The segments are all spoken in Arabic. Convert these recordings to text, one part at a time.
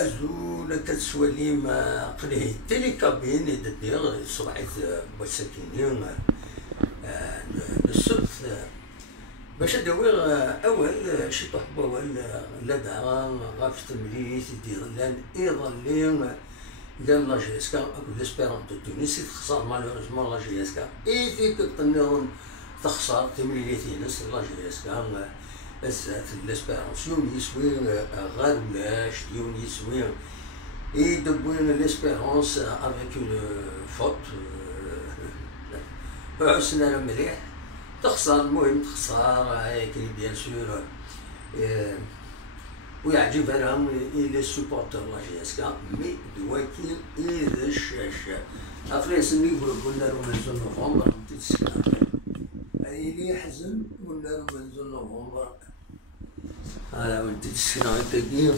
أزول كتسوالي ما قليه تيليكابين يدير صبحيت بوساكينين السلف باش ادوي اول شي طحبه ولا لا دعا غاف تمليت يدير لان ايضا قال لا جي اس كا اكو ليسبيرون دو تونس تخسر مالوروزمون لا جي اس كا اي فيك تنيون تخسر تمليتي نس لا جي اس كا بزاف ليسبيرونس يوم يسوي غير ولاش يوم يسوي يدبوين ليسبيرونس افيك اون فوت عسنا مليح تخسر المهم تخسر هيك بيان سور ويعجب لهم لي سوبورتر لا جي اس كا مي دواكي إذا الشاشة أخرين سني قلنا له منزل نوفمبر تتسكن اللي يحزن قلنا له منزل نوفمبر هذا ولد تتسكن هكا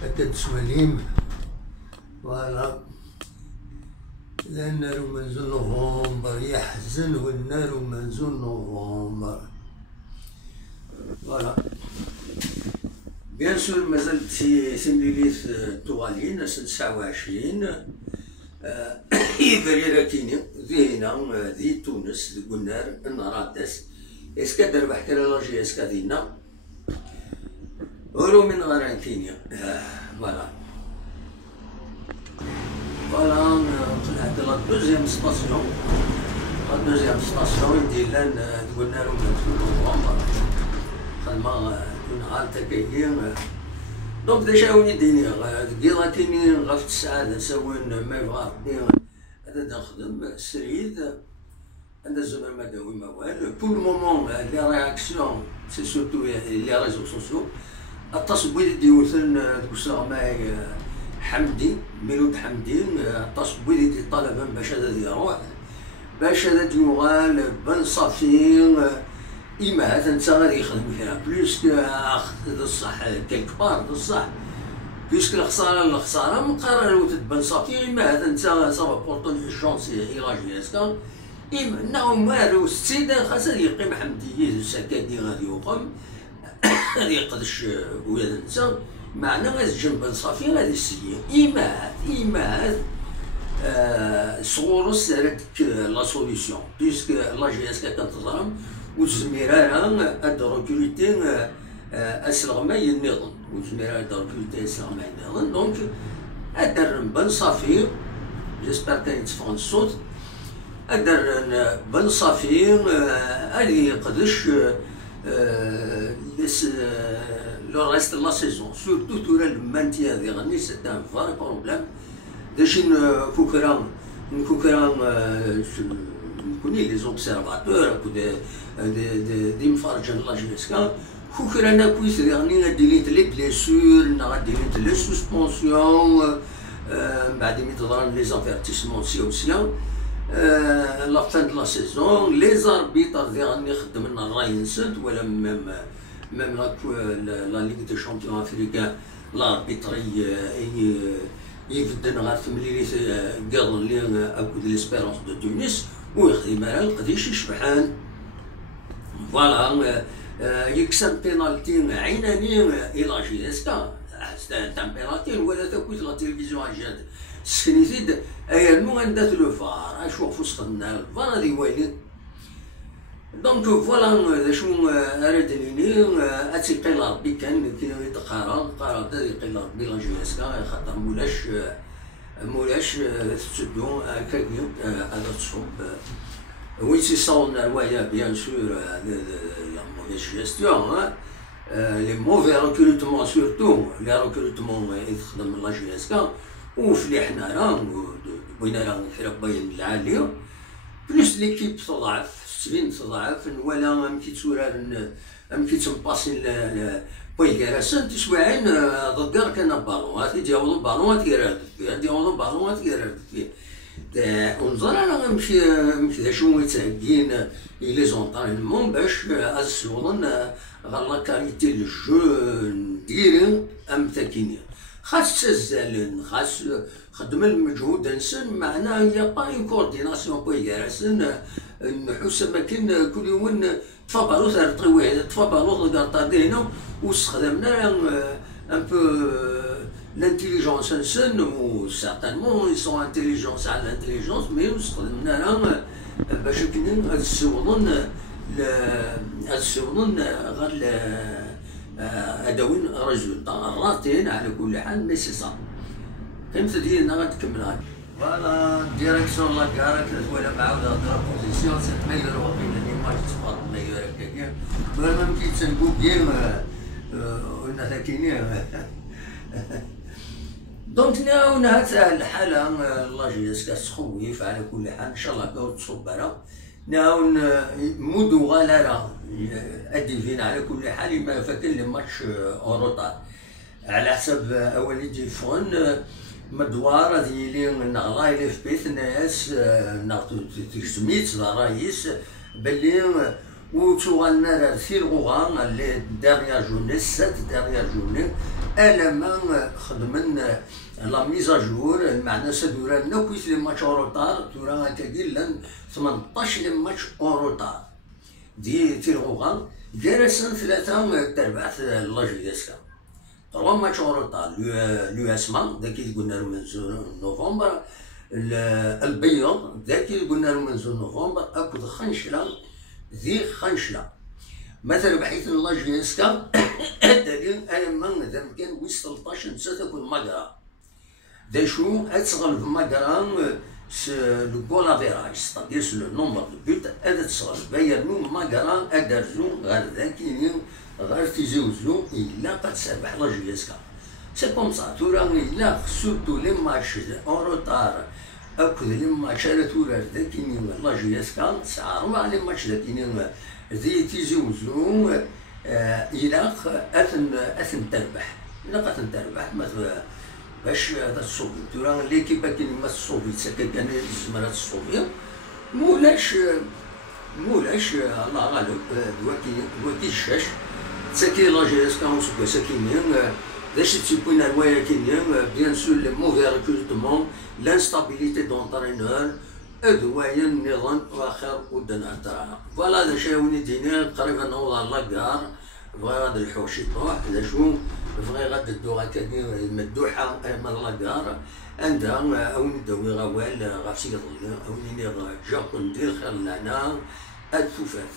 هكا تسواليم فوالا لأن له منزل نوفمبر يحزن والنار منزل نوفمبر فوالا بيان سور مازالت في تمليليت الطوالين سنة 29 إبريرا كيني ذي هنا ذي تونس ذي قلنار النرادس إسكا دربح كلا لا جي إسكا دينا ورو من غران كينيا فوالا فوالا طلعت لا دوزيام ستاسيون يدير لان قلنا لهم ندخلو نوفمبر خدمة نهار تكاين دونك ديجا وين يديني كيضا كيني غاف السعادة ساوين ما يبغى ربي هذا نخدم سريد عند الزمن ما داوي ما والو بور المومون لي رياكسيون سي سورتو لي ريزو سوسيو اتصل بويدي ديوثن دوسا معاي حمدي ميلود حمدي اتصل بويدي طلبا باش هذا يروح باش هذا يوغال بن صافي إما هذا نتا غادي يخدم فيها بلوسك أخذ الصح كيلك بار الصح بلوسك الخسارة مقرر وتتبان صافي إما هذا نتا سافا بورطوني شونسي إلا جي اس كا إما نعم والو السيدة خاص غادي يقيم حمدي سكادي غادي يقوم غادي يقدش بويا نتا معنا غادي جنب صافي غادي يسيي إما هذا صغورس هذاك لا سوليسيون بلوسك لا جي اس كا كتظلم وزميرها هاد ركروتين اسلغماي النظام وزميرها هاد ركروتين اسلغماي النظام دونك ادر بن صافي جيسبر كان يتفهم الصوت ادر بن صافي اللي يقدش لو ريست لا سيزون سورتو تورا المانتيا دي غني سي ان فري بروبليم داش نكوكرا نكوني لي زوبسيرفاتور اكو دي مفارجين لا جي اس كا كوكرا ناكويس غني نديليت لي بليسور نديليت لي سوسبونسيون بعد مي تظهر لي زافيرتيسمون سيان لا فان دو لا سيزون لي زاربيتر دي غني خدم لنا الراين سد ولا ميم لا ليغ دو شامبيون افريكان لاربيتري يفدن غير تمليليت قاضن لي اكو دي ليسبيرونس دو تونس ويخدم على القديش يشبحان فوالا يكسب بينالتي عيناني الى جي اس كا تاع بينالتي ولا تاكوت لا تلفزيون جات سكنيتيد ايا نو عندها لو فار اشوف وسطنا الفار هذه ويلي دونك فوالا شنو اريدني اتيقي ربي كان يتقارن هذا يقي ربي لا جي اس كا خاطر مولاش تسدو هكاك هذا الصوب وين سيصون الرواية بيان سور لا موفيز جيستيون لي موفي ريكروتمون سورتو لي ريكروتمون يخدم لا جي اس كا وفلي حنا بغينا راه باين العالية بلوس ليكيب تضعف السبين تضعف ولا مكي تسورار مكي تنباسي بويكاراسن تسواعين ضقر كان بالون هاتي تجاوض البالون تيراد فيه تجاوض البالون تيراد فيه ونظر انا نمشي ذا شنو يتهكين لي زونطرينمون باش اسوضن غير لا كاليتي لو جو ندير امتاكينيا خاص تزالن خاص خدم المجهود انسان معناه يا با اون كورديناسيون بويكاراسن نحوس مكان كل يوم تفابالوث رطوي تفابالوث القرطة دينا واستخدمنا ان بو لانتيليجونس نسن و سارتانمون يسون انتيليجونس على الانتيليجونس مي استخدمنا لها باش كنا هاد السوضن غير ادوين ريزولتا راتين على كل حال مي سي صا فهمت ديالنا غتكملها فوالا ديريكسيون لاكار ولا معاود هضره بوزيسيون سيت ميور بين ليماج تفاض ميور هكاك ما كيتسنقو كاين ولا كاينين دونك ناو هاد الحالة الله جيسكا تخويف على كل حال ان شاء الله كاو تصبر ناو مودو غالارا اديفين على كل حال ما فاكر لي ماتش اوروطار على حسب اولي تليفون مدوار ديالي نغلا الى في بيت ناس ناخدو تجميت رايس بلي وتوغالنا راه ثيرغوغا لي ديريير جورني سات ديريير جورني الاما خدمن لا ميزاجور المعنى سدورا نكويت لي ماتش اوروطار تورا هكاكي لان 18 لي ماتش اوروطار دي ثيرغوغا جالسين ثلاثة تربعت لاجيسكا 3 ماتش اوروطار لو اسما داك اللي قلنا له من نوفمبر البيض داك اللي قلنا له من نوفمبر اكد خنشله ذي خنشله مثلا بحيث الله جيسكا دليل انا من ذا كان ويس 13 نسى تكون ماكرا دا شو اتغلب ماكرا لو كول افيراج ستادير سو لو نومبر دو بوت هذا تغلب بايرنو ماكرا ادرزو غير ذاكيين غير تيزوزو الا قد تربح لا جيسكا سي كوم سا تورا الا سورتو لي ماتش اون روتار اكد لي ماتش على تورا ذاكيين لا جيسكا تسعة 4 لي ماتش ذاكيين ذي تيزوزو الى اثن تربح الى قد تربح مثلا باش هذا الصوفي تورا ليكيب كيما الصوفي ساكا كان الزمرات الصوفيه مولاش الله غالب دواكي الشاش ساكي لا جيسكا وسكو ساكينين داش تيبوين روايه كاينين بيان سور لي موفي ريكروتمون لانستابيليتي دونطرينور ادوايا النظام واخر ودنا تراها فوالا هذا شي وني ديني قريبا نوض لاكار فوالا هذا الحوش يطوح هذا شو فغي غاد الدو هكاكي مدوحه مال لاكار عندها اوني داوي غوال غاسي أوني جاكون ندير خير لنا الثوفات